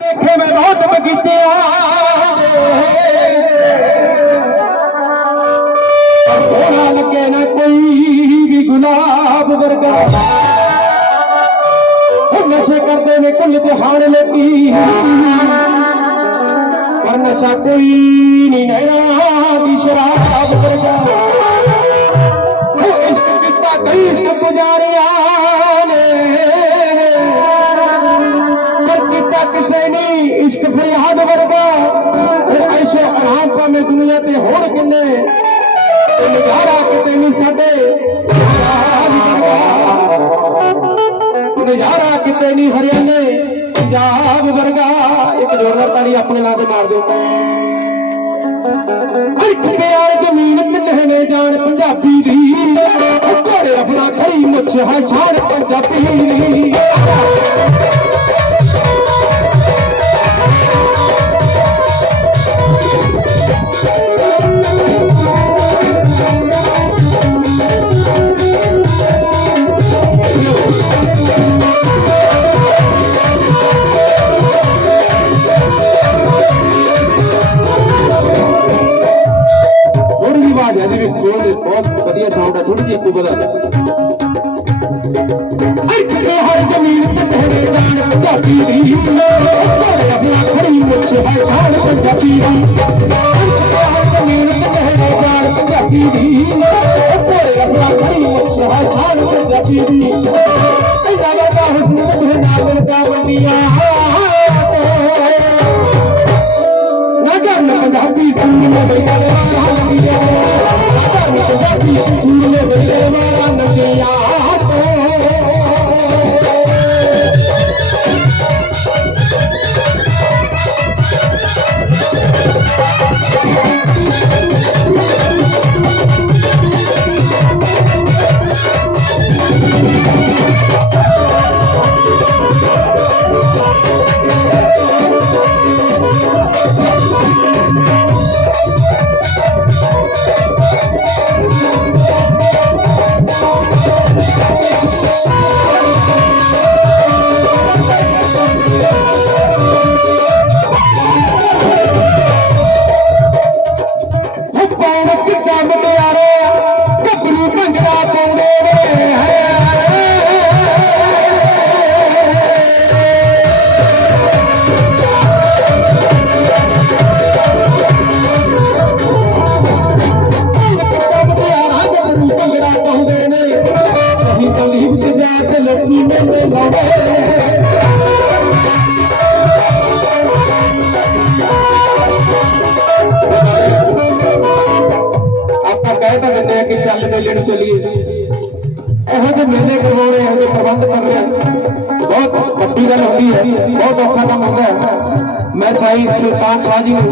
ਦੇਖੇ ਮੈਂ ਬਹੁਤ ਬਗੀਚਿਆਂ ਪਰ ਸੋਹਣਾ ਲੱਗੇ ਨਾ ਕੋਈ ਵੀ ਗੁਲਾਬ ਵਰਗਾ। ਉਹ ਨਸ਼ੇ ਕਰਦੇ ਨੇ ਕੁੱਲ ਜਹਾਨ ਲੋਕੀ। ਪਰ ਨਸ਼ਾ ਕੋਈ ਨਹੀਂ ਨੈਣਾ ਆਰਾਮ ਦੁਨੀਆ ਤੇ ਹੋਣ ਕਿੰਨੇ? ਤੇ ਨਜ਼ਾਰਾ ਕਿਤੇ ਨਹੀਂ ਸਾਡੇ। ਨਜ਼ਾਰਾ ਕਿਤੇ ਨਹੀਂ ਹਰਿਆਣੇ। ਪੰਜਾਬ ਵਰਗਾ ਇੱਕ ਜ਼ੋਰਦਾਰ ਤਾੜੀ ਆਪਣੇ ਨਾਂ ਤੇ ਮਾਰ ਦਿਓ। ਹਰ ਖਿਆਲ ਜ਼ਮੀਨ ਕਿੰਨੇ ਨੇ ਜਾਣ ਪੰਜਾਬੀ ਦੀ। ਘੋੜੇ ਆਪਣਾ ਖੜੀ ਮੁੱਛ ਹੈ ਸ਼ਾਨ ਥੋੜੀ ਜਿਹੀ ਇੱਕੋ ਬਦਲ ਇੱਥੇ ਹਰ ਜ਼ਮੀਨ ਤੇ ਢੋੜੇ ਜਾਣ ਪੰਜਾਬੀ ਦੀ ਢੋੜੇ ਆਪਣਾ ਖੜੀ ਮੁੱਛ ਹੈ ਛਾਣ ਪੰਜਾਬੀ ਦੀ। ਇੱਥੇ ਹਰ ਜ਼ਮੀਨ ਤੇ ਢੋੜੇ ਜਾਣ ਪੰਜਾਬੀ ਦੀ ਢੋੜੇ ਆਪਣਾ ਖੜੀ ਮੁੱਛ ਹੈ ਛਾਣ ਪੰਜਾਬੀ ਦੀ ਇੰਨਾ ਲਗਾ ਹੁਸਨ ਤੇ ਨਾਲ ਮਿਲਦਾ ਬੰਦੀਆਂ ਨਗਰ ਨਾ ਪੰਜਾਬੀ ਸੰਗ ਦੇ ਗਲ ਪੰਜਾਬੀ ਸੰਗ ਆ ਕਿ ਚੱਲ ਮੇਲੇ ਨੂੰ ਚੱਲੀਏ। ਇਹੋ ਜਿਹੇ ਮੇਲੇ ਕਰਵਾਉਣੇ ਇਹੋ ਜਿਹੇ ਪ੍ਰਬੰਧ ਕਰਨੇ ਬਹੁਤ ਵੱਡੀ ਗੱਲ ਹੁੰਦੀ ਹੈ, ਬਹੁਤ ਔਖਾ ਕੰਮ ਹੁੰਦਾ ਹੈ। ਮੈਂ ਸਾਈ ਸੁਲਤਾਨ ਸ਼ਾਹ ਜੀ ਨੂੰ,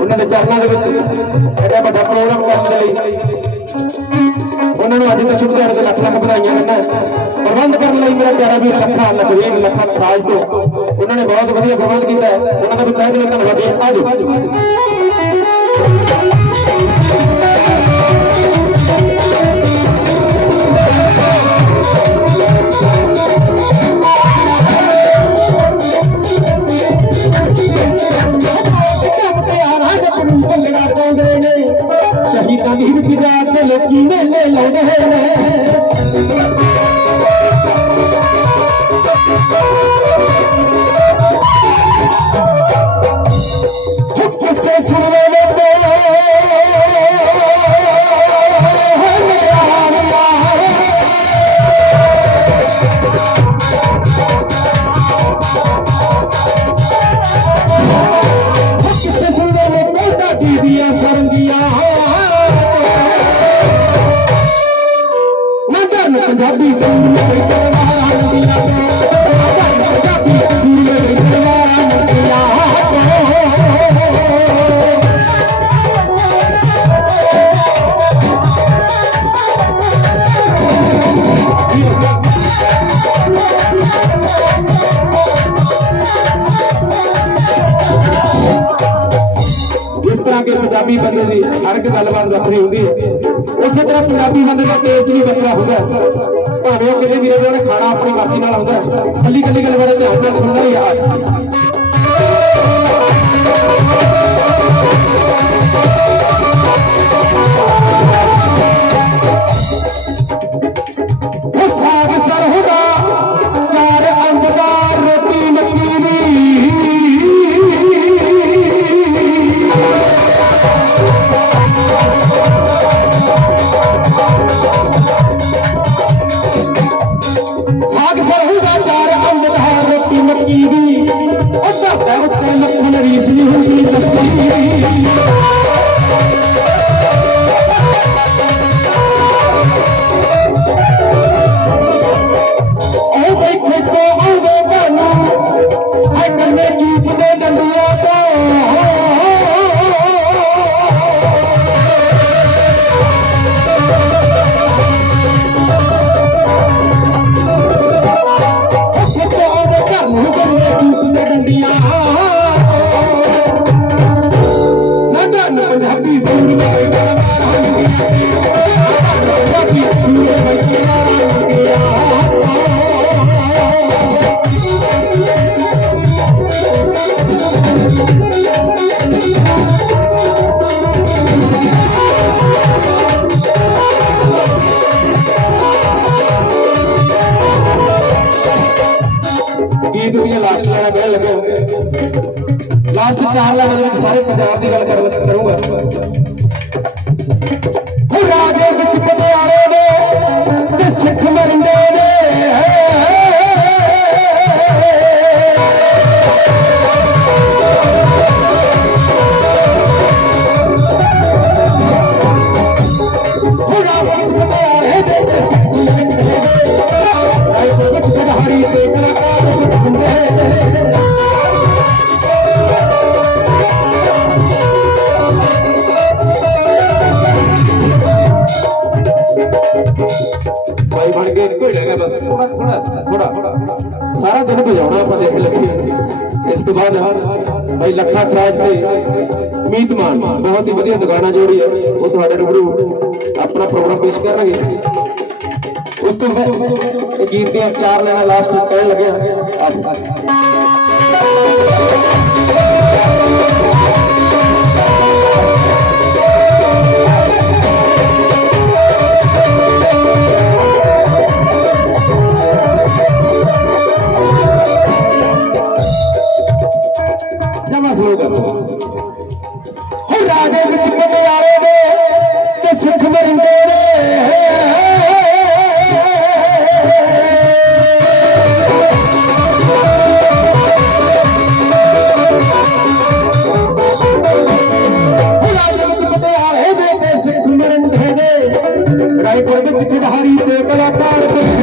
ਉਹਨਾਂ ਦੇ ਚਰਨਾਂ ਦੇ ਵਿੱਚ ਐਡਾ ਵੱਡਾ ਪ੍ਰੋਗਰਾਮ ਕਰਨ ਦੇ ਲਈ। ਉਹਨਾਂ ਨੂੰ ਅੱਜ ਤੋਂ ਸ਼ੁਭ ਦਿਹਾੜੇ ਦੇ ਲੱਖ ਲੱਖ ਵਧਾਈਆਂ ਦਿੰਦਾ ਪ੍ਰਬੰਧ ਕਰਨ ਲਈ ਮੇਰਾ ਪਿਆਰਾ ਵੀਰ ਲੱਖਾ, ਲਖਵੀਰ, ਲੱਖਾ ਥਰਾਜ ਤੋਂ ਉਹਨਾਂ ਨੇ ਬਹੁਤ ਵਧੀਆ ਪ੍ਰਬੰਧ ਕੀਤਾ ਉਹਨਾਂ ਦਾ ਵੀ ਤਹਿ ਦਿਲੋਂ ਧੰਨਵਾਦ ਹੈ। ਆਜੋ। ਜਿਗਾਤ ਤੇ ਲੋਕੀ ਮੇਲੇ ਲਾਉਂਦੇ ਨੇ ਕਿਸੇ ਨਗਰ ਪੰਜਾਬੀ ਸੰਗ ਦੇ ਕਰਵਾਰਾਂ ਪੰਜਾਬੀ ਬੰਦੇ ਦੀ ਹਰ ਇੱਕ ਗੱਲਬਾਤ ਵੱਖਰੀ ਹੁੰਦੀ ਹੈ। ਉਸੇ ਤਰ੍ਹਾਂ ਪੰਜਾਬੀ ਬੰਦੇ ਦਾ ਟੇਸਟ ਵੀ ਵੱਖਰਾ ਹੁੰਦਾ ਭਾਵੇਂ ਉਹ ਕਿਤੇ ਵੀਰੇ ਦੇ ਖਾਣਾ ਆਪਣੀ ਮਰਜ਼ੀ ਨਾਲ ਹੁੰਦਾ ਹੈ। ਕੱਲੀ ਕੱਲੀ ਗੱਲ ਬੜੇ ਧਿਆਨ ਨਾਲ ਸੁਣਦਾ ਹੀ ਆ Yeah, you see me ਕਰਨ ਪੰਜਾਬੀ ਜ਼ਰੂਰ ਲੱਗਦਾ ਪੰਜਾਬੀ ਜ਼ਰੂਰ ਲੱਗਦਾ ਗੀਤ ਥੋੜਾ ਥੋੜਾ ਥੋੜਾ ਸਾਰਾ ਦਿਨ ਗੁਜ਼ਾਰਨਾ ਆਪਾਂ ਦੇਖ ਲੱਖੀ ਇਸ ਤੋਂ ਬਾਅਦ ਭਾਈ ਲੱਖਾ ਖਰਾਜ ਤੇ ਮੀਤਮਾਨ ਬਹੁਤ ਹੀ ਵਧੀਆ ਦੁਕਾਨਾਂ ਜੋੜੀ ਹੈ। ਉਹ ਤੁਹਾਡੇ ਰੂਬਰੂ ਆਪਣਾ ਪ੍ਰੋਗਰਾਮ ਪੇਸ਼ ਕਰਨਗੇ ਉਸ ਤੋਂ ਬਾਅਦ ਗੀਤ ਦੀਆਂ ਚਾਰ ਲੈਣਾ ਲਾਸਟ ਕਹਿਣ ਲੱਗਿਆ। ਅੱਜ parte.